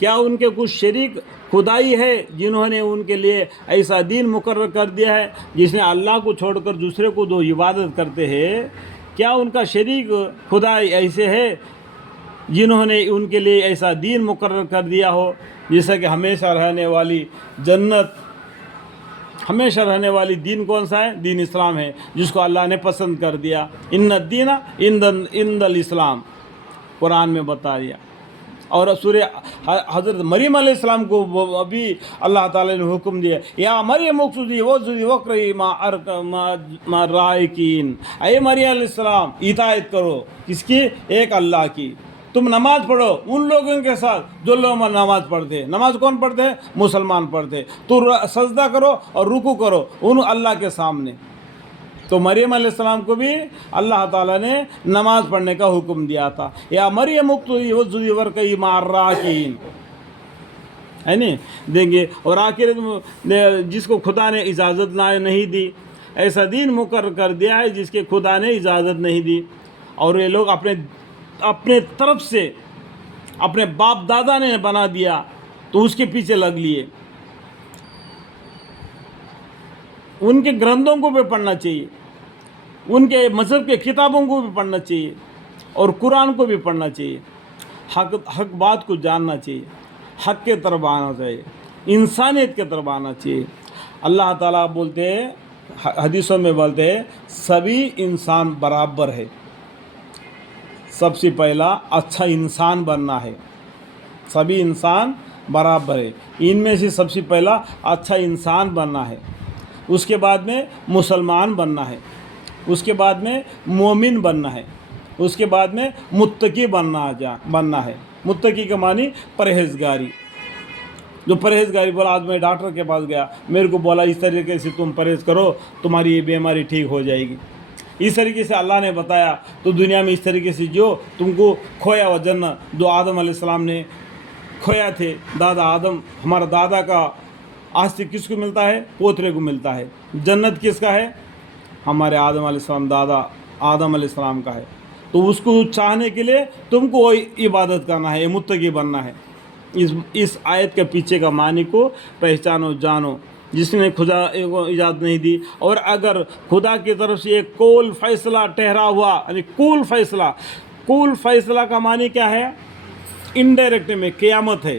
کیا ان کے کچھ شریک خدائی ہے جنہوں نے ان کے لیے ایسا دین مقرر کر دیا ہے جس نے اللہ کو چھوڑ کر دوسرے کو جو عبادت کرتے ہیں، کیا ان کا شریک خدائی ایسے ہے جنہوں نے ان کے لیے ایسا دین مقرر کر دیا ہو جیسا کہ ہمیشہ رہنے والی جنت، ہمیشہ رہنے والی دین کون سا ہے؟ دین اسلام ہے، جس کو اللہ نے پسند کر دیا۔ ان الدین عند الاسلام، قرآن میں بتا دیا۔ اور سورہ حضرت مریم علیہ السلام کو ابھی اللہ تعالی نے حکم دیا، یا مریم اقصدی وسجدی وقرئی مع الرائکین، اے مریم علیہ السلام اطاعت کرو کس کی؟ ایک اللہ کی۔ تم نماز پڑھو ان لوگوں کے ساتھ جو لوگ نماز پڑھتے ہیں۔ نماز کون پڑھتے ہیں؟ مسلمان پڑھتے ہیں۔ تو سجدہ کرو اور رکوع کرو ان اللہ کے سامنے۔ تو مریم علیہ السلام کو بھی اللہ تعالیٰ نے نماز پڑھنے کا حکم دیا تھا، یا مریم اقصدی وسجدی وقرئی مع الراکعین، ہے نہیں دیں گے۔ اور آخر جس کو خدا نے اجازت نہیں دی، ایسا دین مقرر کر دیا ہے جس کے خدا نے اجازت نہیں دی، اور یہ لوگ اپنے طرف سے اپنے باپ دادا نے بنا دیا تو اس کے پیچھے لگ لیے۔ ان کے گرنتھوں کو بھی پڑھنا چاہیے، ان کے مذہب کے کتابوں کو بھی پڑھنا چاہیے، اور قرآن کو بھی پڑھنا چاہیے، حق بات کو جاننا چاہیے، حق کے طرف آنا چاہیے، انسانیت کے طرف آنا چاہیے۔ اللہ تعالیٰ بولتے ہیں، حدیثوں میں بولتے ہیں، سبھی انسان برابر ہے۔ سب سے پہلا اچھا انسان بننا ہے، سبھی انسان برابر ہے، ان میں سے سب سے پہلا اچھا انسان بننا ہے، اس کے بعد میں مسلمان بننا ہے، اس کے بعد میں مومن بننا ہے، اس کے بعد میں متقی بننا ہے۔ متقی کا معنی پرہیزگاری۔ جو پرہیزگاری بولا، آج میں ڈاکٹر کے پاس گیا، میرے کو بولا اس طریقے سے تم پرہیز کرو تمہاری یہ بیماری ٹھیک ہو جائے گی، اس طریقے سے اللہ نے بتایا، تو دنیا میں اس طریقے سے جو تم کو کھویا ہوا جنت جو آدم علیہ السلام نے کھویا تھے، دادا آدم، ہمارا دادا کا آستی کس کو ملتا ہے؟ پوترے کو ملتا ہے۔ جنت کس کا ہے؟ ہمارے آدم علیہ السلام، دادا آدم علیہ السلام کا ہے۔ تو اس کو چاہنے کے لیے تم کو عبادت کرنا ہے، متقی بننا ہے۔ اس آیت کے پیچھے کا معنی کو پہچانو، جانو۔ جس نے خدا کو اجازت نہیں دی، اور اگر خدا کی طرف سے ایک کول فیصلہ ٹھہرا ہوا، یعنی کول فیصلہ کا معنی کیا ہے؟ انڈائریکٹ میں قیامت ہے۔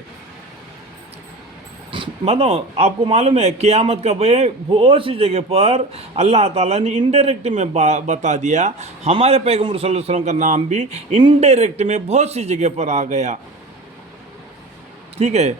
مطلب آپ کو معلوم ہے قیامت کا بہت سی جگہ پر اللہ تعالیٰ نے انڈائریکٹ میں بتا دیا۔ ہمارے پیغمبر صلی اللہ علیہ وسلم کا نام بھی انڈائریکٹ میں بہت سی جگہ پر آ گیا، ٹھیک ہے۔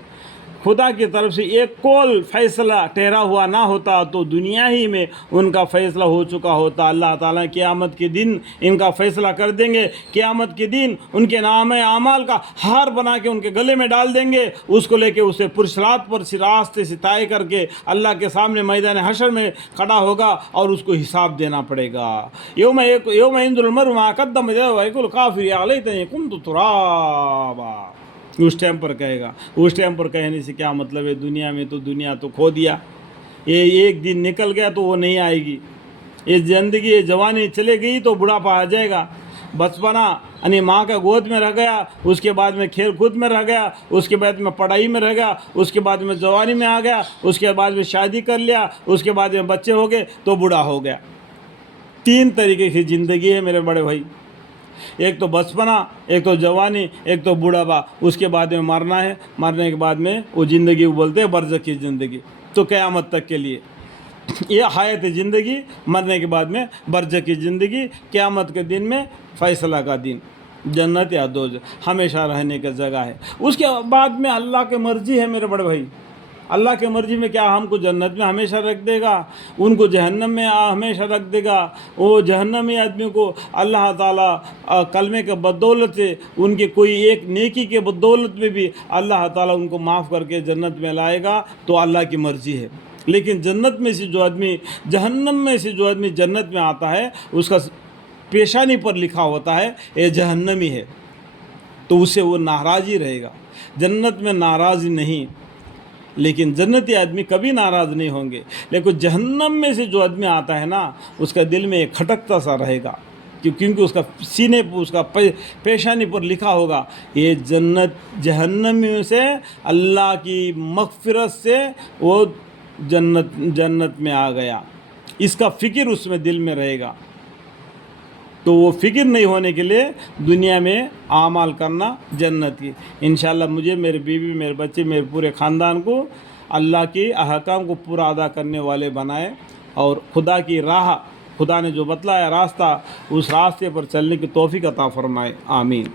خدا کی طرف سے ایک کول فیصلہ ٹھہرا ہوا نہ ہوتا تو دنیا ہی میں ان کا فیصلہ ہو چکا ہوتا۔ اللہ تعالیٰ قیامت کے دن ان کا فیصلہ کر دیں گے۔ قیامت کے دن ان کے نام اعمال کا ہار بنا کے ان کے گلے میں ڈال دیں گے، اس کو لے کے اسے پرصراط پر راستے سے طے کر کے اللہ کے سامنے میدان حشر میں کھڑا ہوگا، اور اس کو حساب دینا پڑے گا۔ یوم ينظر المرء ما قدم يديه ويقول الكافر يا ليتني كنت ترابا۔ اس ٹائم پر کہے گا۔ اس ٹائم پر کہنے سے کیا مطلب ہے؟ دنیا تو کھو دیا، یہ ایک دن نکل گیا تو وہ نہیں آئے گی۔ یہ زندگی، یہ جوانی چلے گئی تو بڑھاپا آ جائے گا۔ بچپنا یعنی ماں کا گود میں رہ گیا، اس کے بعد میں کھیل کود میں رہ گیا، اس کے بعد میں پڑھائی میں رہ گیا، اس کے بعد میں جوانی میں آ گیا، اس کے بعد میں شادی کر لیا، اس کے بعد میں بچے ہو گئے تو بوڑھا ہو گیا۔ 3 طریقے کی زندگی ہے میرے بڑے بھائی، ایک تو بچپنا، ایک تو جوانی، ایک تو بوڑھاپا، اس کے بعد میں مرنا ہے۔ مرنے کے بعد میں وہ زندگی کو بولتے ہیں برزخی زندگی، تو قیامت تک کے لیے یہ حیات زندگی، مرنے کے بعد میں برزخی زندگی، قیامت کے دن میں فیصلہ کا دن، جنت یا دوزخ، ہمیشہ رہنے کا جگہ ہے۔ اس کے بعد میں اللہ کی مرضی ہے میرے بڑے بھائی۔ اللہ کی مرضی میں کیا ہم کو جنت میں ہمیشہ رکھ دے گا، ان کو جہنم میں ہمیشہ رکھ دے گا۔ وہ جہنمی آدمی کو اللہ تعالیٰ کلمے کے بدولت سے، ان کے کوئی ایک نیکی کے بدولت میں بھی اللہ تعالیٰ ان کو معاف کر کے جنت میں لائے گا، تو اللہ کی مرضی ہے۔ لیکن جنت میں سے جو آدمی، جہنم میں سے جو آدمی جنت میں آتا ہے، اس کا پیشانی پر لکھا ہوتا ہے یہ جہنمی ہے، تو اسے وہ ناراض ہی رہے گا۔ جنت میں ناراض نہیں، لیکن جنتی آدمی کبھی ناراض نہیں ہوں گے۔ لیکن جہنم میں سے جو آدمی آتا ہے نا، اس کا دل میں ایک کھٹکتا سا رہے گا، کیونکہ اس کا سینے پر اس کا پیشانی پر لکھا ہوگا یہ جہنمیوں سے اللہ کی مغفرت سے وہ جنت میں آ گیا، اس کا فکر اس میں دل میں رہے گا۔ تو وہ فکر نہیں ہونے کے لیے دنیا میں اعمال کرنا جنت کی۔ انشاءاللہ مجھے، میرے بیوی، میرے بچے، میرے پورے خاندان کو اللہ کی احکام کو پورا ادا کرنے والے بنائے، اور خدا کی راہ، خدا نے جو بتلایا راستہ، اس راستے پر چلنے کی توفیق عطا فرمائے، آمین۔